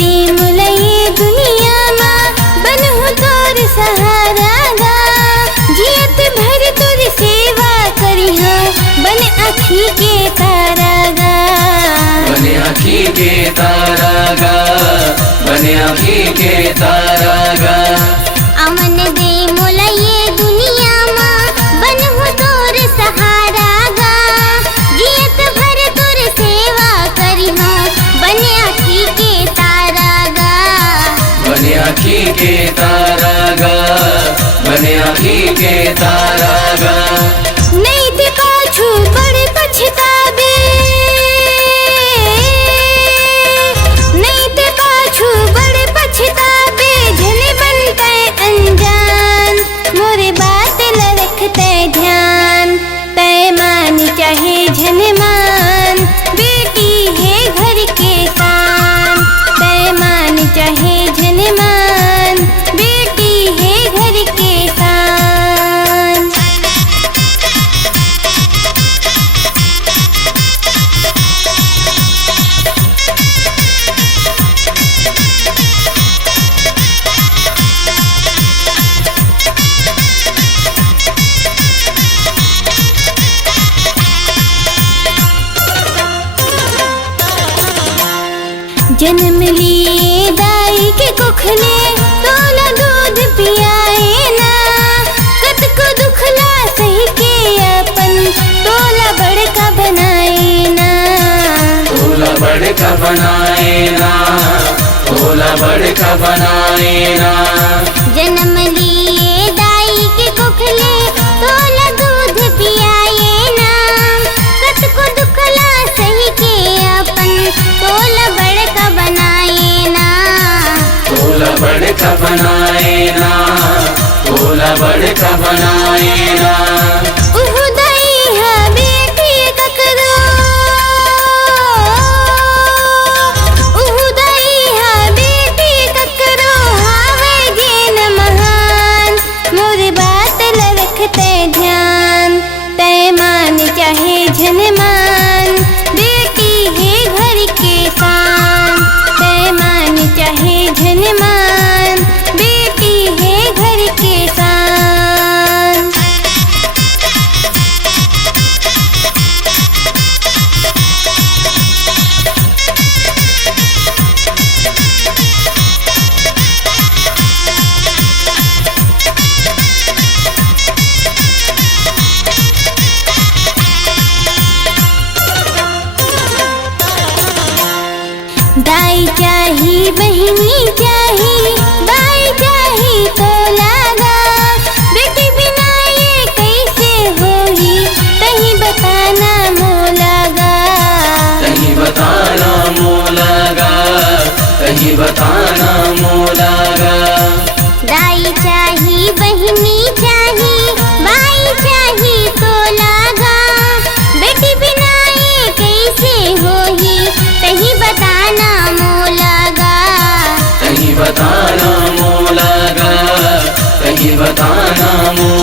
दे मुलये दुनिया मा बनहु तोर सहारा गा जियत भर तोर सेवा करिहा बन आँखी के तारा गा बने आँखी के तारा गा बने आँखी के तारा गा अमन दे मुलये दुनिया मा बनहु तोर सहारा गा जियत भर तोर सेवा करिहा बन आँखी के तारा गा बने आँखी के तारा गा बने आँखी के तारा गा नहीं ते पाछू बड़े पछताबे नहीं ते पाछू बड़े पछताबे झने बनते अनजान मोरे बात ल रखते ध्यान तय मान चाहे झन मान बेटी है घर के शान तय मान चाहे झन मान बेटी है घर के शान जन्म लिए दाई के कुखले तोला दूध पियाए ना कत को दुखला सही के अपन तोला बड़का बनाए ना तोला बड़का बनाए ना तोला बड़का बनाए ना जन्म लिए दाई के कुखले तोला दूध पियाए ना कत को दुखला सही के अपन तोला बड़का बनाए ना तोला बड़का बनाए ना तोला बड़का बनाए ना उहु दाई हा बेटी ककरो उहु दाई हा बेटी ककरो हावे जेन महान मोर बात ल रखते ध्यान तय मान चाहे झन मान बेटी है घर के शान तय मान चाहे झन मान बेटी है घर के शान दाई चाही बहिनी चाही दाई चाही तो लागा बेटी बिना ये कैसे होगी कहीं बताना मोलागा कहीं बताना मोलागा कहीं बताना मोलागा दाई चाही बहिनी चाही भाई चाही तो लागा बेटी बिना ये कैसे होगी कहीं बताना मोलागा कहीं बताना मोलागा कहीं बताना मोलागा